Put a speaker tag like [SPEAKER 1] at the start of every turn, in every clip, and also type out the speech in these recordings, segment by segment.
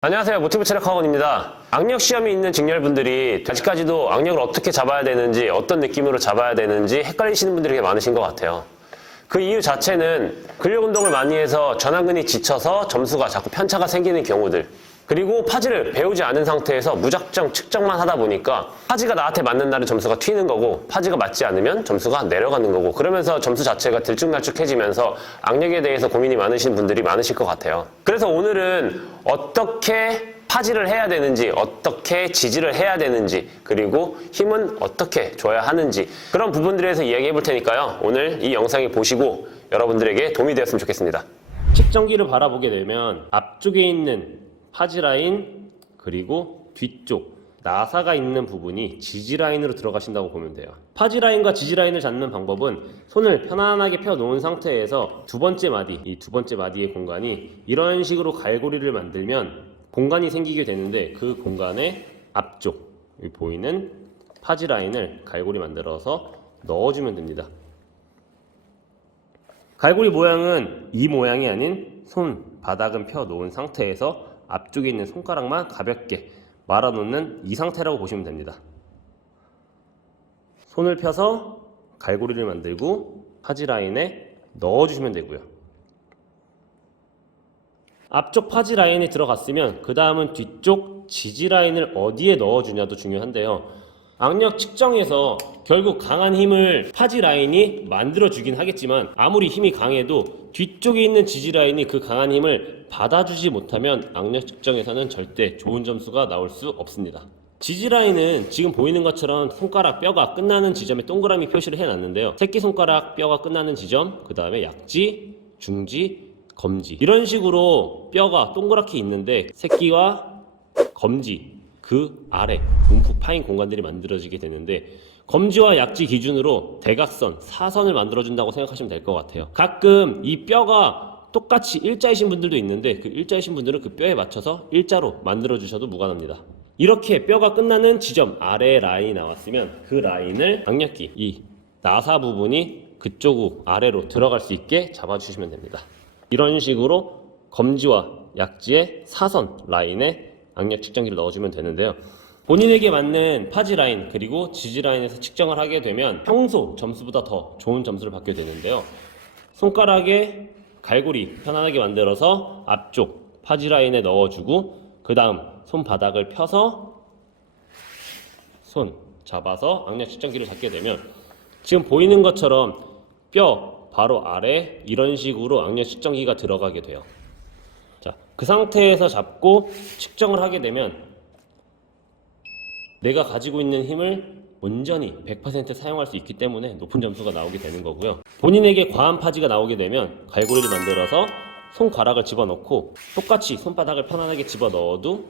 [SPEAKER 1] 안녕하세요. 모티브 체력 학원입니다. 악력 시험이 있는 직렬분들이 아직까지도 악력을 어떻게 잡아야 되는지, 어떤 느낌으로 잡아야 되는지 헷갈리시는 분들이 많으신 것 같아요. 그 이유 자체는 근력 운동을 많이 해서 전완근이 지쳐서 점수가 자꾸 편차가 생기는 경우들. 그리고 파지를 배우지 않은 상태에서 무작정 측정만 하다 보니까 파지가 나한테 맞는 날은 점수가 튀는 거고 파지가 맞지 않으면 점수가 내려가는 거고 그러면서 점수 자체가 들쭉날쭉해지면서 악력에 대해서 고민이 많으신 분들이 많으실 것 같아요. 그래서 오늘은 어떻게 파지를 해야 되는지, 어떻게 지지를 해야 되는지, 그리고 힘은 어떻게 줘야 하는지 그런 부분들에 대해서 이야기해 볼 테니까요. 오늘 이 영상을 보시고 여러분들에게 도움이 되었으면 좋겠습니다. 측정기를 바라보게 되면 앞쪽에 있는 파지 라인 그리고 뒤쪽 나사가 있는 부분이 지지 라인으로 들어가신다고 보면 돼요. 파지 라인과 지지 라인을 잡는 방법은 손을 편안하게 펴 놓은 상태에서 두 번째 마디, 이 두 번째 마디의 공간이 이런 식으로 갈고리를 만들면 공간이 생기게 되는데 그 공간의 앞쪽 보이는 파지 라인을 갈고리 만들어서 넣어주면 됩니다. 갈고리 모양은 이 모양이 아닌 손 바닥은 펴 놓은 상태에서 앞쪽에 있는 손가락만 가볍게 말아 놓는 이 상태라고 보시면 됩니다. 손을 펴서 갈고리를 만들고 파지 라인에 넣어 주시면 되고요. 앞쪽 파지 라인에 들어갔으면 그 다음은 뒤쪽 지지 라인을 어디에 넣어주냐도 중요한데요. 악력 측정에서 결국 강한 힘을 파지 라인이 만들어주긴 하겠지만 아무리 힘이 강해도 뒤쪽에 있는 지지 라인이 그 강한 힘을 받아주지 못하면 악력 측정에서는 절대 좋은 점수가 나올 수 없습니다. 지지 라인은 지금 보이는 것처럼 손가락 뼈가 끝나는 지점에 동그라미 표시를 해놨는데요. 새끼손가락 뼈가 끝나는 지점, 그 다음에 약지, 중지, 검지 이런 식으로 뼈가 동그랗게 있는데 새끼와 검지 그 아래 움푹 파인 공간들이 만들어지게 되는데 검지와 약지 기준으로 대각선, 사선을 만들어준다고 생각하시면 될 것 같아요. 가끔 이 뼈가 똑같이 일자이신 분들도 있는데 그 일자이신 분들은 그 뼈에 맞춰서 일자로 만들어주셔도 무관합니다. 이렇게 뼈가 끝나는 지점 아래 라인이 나왔으면 그 라인을 강력기 이 나사 부분이 그쪽 아래로 들어갈 수 있게 잡아주시면 됩니다. 이런 식으로 검지와 약지의 사선 라인에 악력 측정기를 넣어주면 되는데요. 본인에게 맞는 파지 라인 그리고 지지 라인에서 측정을 하게 되면 평소 점수보다 더 좋은 점수를 받게 되는데요. 손가락에 갈고리 편안하게 만들어서 앞쪽 파지 라인에 넣어주고 그 다음 손바닥을 펴서 손 잡아서 악력 측정기를 잡게 되면 지금 보이는 것처럼 뼈 바로 아래 이런 식으로 악력 측정기가 들어가게 돼요. 자, 그 상태에서 잡고 측정을 하게 되면 내가 가지고 있는 힘을 온전히 100% 사용할 수 있기 때문에 높은 점수가 나오게 되는 거고요. 본인에게 과한 파지가 나오게 되면 갈고리를 만들어서 손가락을 집어넣고 똑같이 손바닥을 편안하게 집어넣어도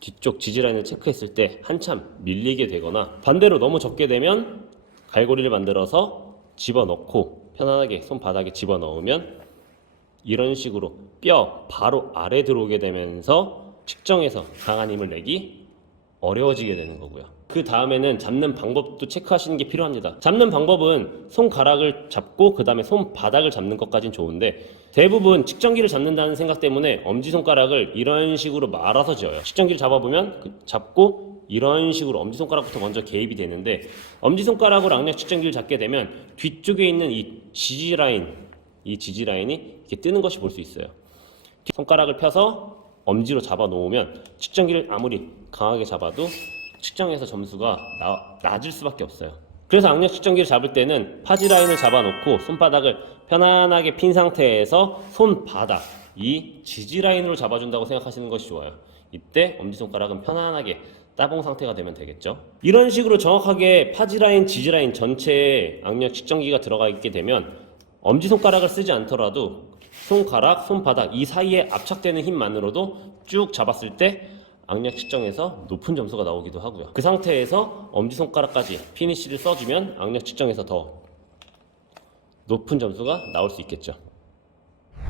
[SPEAKER 1] 뒤쪽 지지라인을 체크했을 때 한참 밀리게 되거나 반대로 너무 적게 되면 갈고리를 만들어서 집어넣고 편안하게 손바닥에 집어넣으면 이런 식으로 뼈 바로 아래 들어오게 되면서 측정해서 강한 힘을 내기 어려워지게 되는 거고요. 그 다음에는 잡는 방법도 체크하시는 게 필요합니다. 잡는 방법은 손가락을 잡고 그 다음에 손바닥을 잡는 것까진 좋은데 대부분 측정기를 잡는다는 생각 때문에 엄지손가락을 이런 식으로 말아서 지어요. 측정기를 잡아보면 그 잡고 이런 식으로 엄지손가락부터 먼저 개입이 되는데 엄지손가락으로 악력 측정기를 잡게 되면 뒤쪽에 있는 이 지지 라인, 이 지지 라인이 이렇게 뜨는 것이 볼 수 있어요. 손가락을 펴서 엄지로 잡아 놓으면 측정기를 아무리 강하게 잡아도 측정에서 점수가 나, 낮을 수밖에 없어요. 그래서 악력 측정기를 잡을 때는 파지 라인을 잡아놓고 손바닥을 편안하게 핀 상태에서 손바닥 이 지지 라인으로 잡아준다고 생각하시는 것이 좋아요. 이때 엄지손가락은 편안하게 따봉 상태가 되면 되겠죠. 이런 식으로 정확하게 파지 라인, 지지 라인 전체에 악력 측정기가 들어가 있게 되면 엄지손가락을 쓰지 않더라도 손가락, 손바닥 이 사이에 압착되는 힘만으로도 쭉 잡았을 때 악력 측정에서 높은 점수가 나오기도 하고요. 그 상태에서 엄지손가락까지 피니쉬를 써주면 악력 측정에서 더 높은 점수가 나올 수 있겠죠.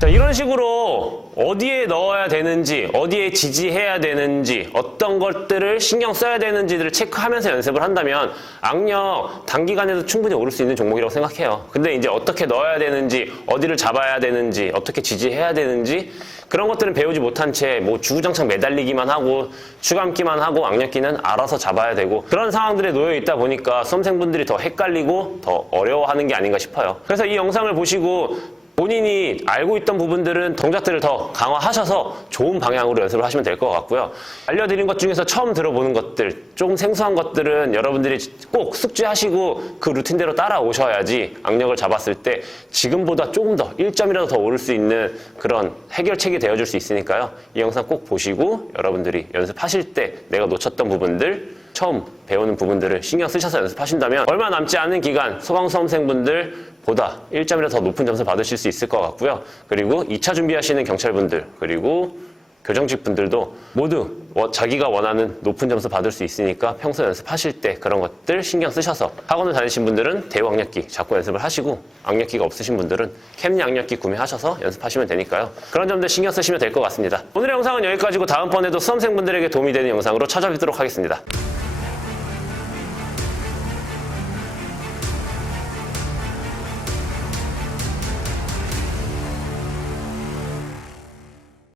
[SPEAKER 1] 자, 이런 식으로 어디에 넣어야 되는지, 어디에 지지해야 되는지, 어떤 것들을 신경 써야 되는지를 체크하면서 연습을 한다면 악력 단기간에도 충분히 오를 수 있는 종목이라고 생각해요. 근데 이제 어떻게 넣어야 되는지, 어디를 잡아야 되는지, 어떻게 지지해야 되는지 그런 것들은 배우지 못한 채 뭐 주구장창 매달리기만 하고 추감기만 하고 악력기는 알아서 잡아야 되고 그런 상황들에 놓여 있다 보니까 수험생분들이 더 헷갈리고 더 어려워하는 게 아닌가 싶어요. 그래서 이 영상을 보시고 본인이 알고 있던 부분들은 동작들을 더 강화하셔서 좋은 방향으로 연습을 하시면 될 것 같고요. 알려드린 것 중에서 처음 들어보는 것들, 조금 생소한 것들은 여러분들이 꼭 숙지하시고 그 루틴대로 따라오셔야지 악력을 잡았을 때 지금보다 조금 더 1점이라도 더 오를 수 있는 그런 해결책이 되어줄 수 있으니까요. 이 영상 꼭 보시고 여러분들이 연습하실 때 내가 놓쳤던 부분들 처음 배우는 부분들을 신경 쓰셔서 연습하신다면 얼마 남지 않은 기간 소강 수험생분들 보다 1점이라 더 높은 점수를 받으실 수 있을 것 같고요. 그리고 2차 준비하시는 경찰분들 그리고 교정직 분들도 모두 워- 자기가 원하는 높은 점수 받을 수 있으니까 평소 연습하실 때 그런 것들 신경 쓰셔서 학원을 다니신 분들은 대우 악력기 잡고 연습을 하시고 악력기가 없으신 분들은 캠리 악력기 구매하셔서 연습하시면 되니까요. 그런 점들 신경 쓰시면 될 것 같습니다. 오늘의 영상은 여기까지고 다음번에도 수험생분들에게 도움이 되는 영상으로 찾아뵙도록 하겠습니다.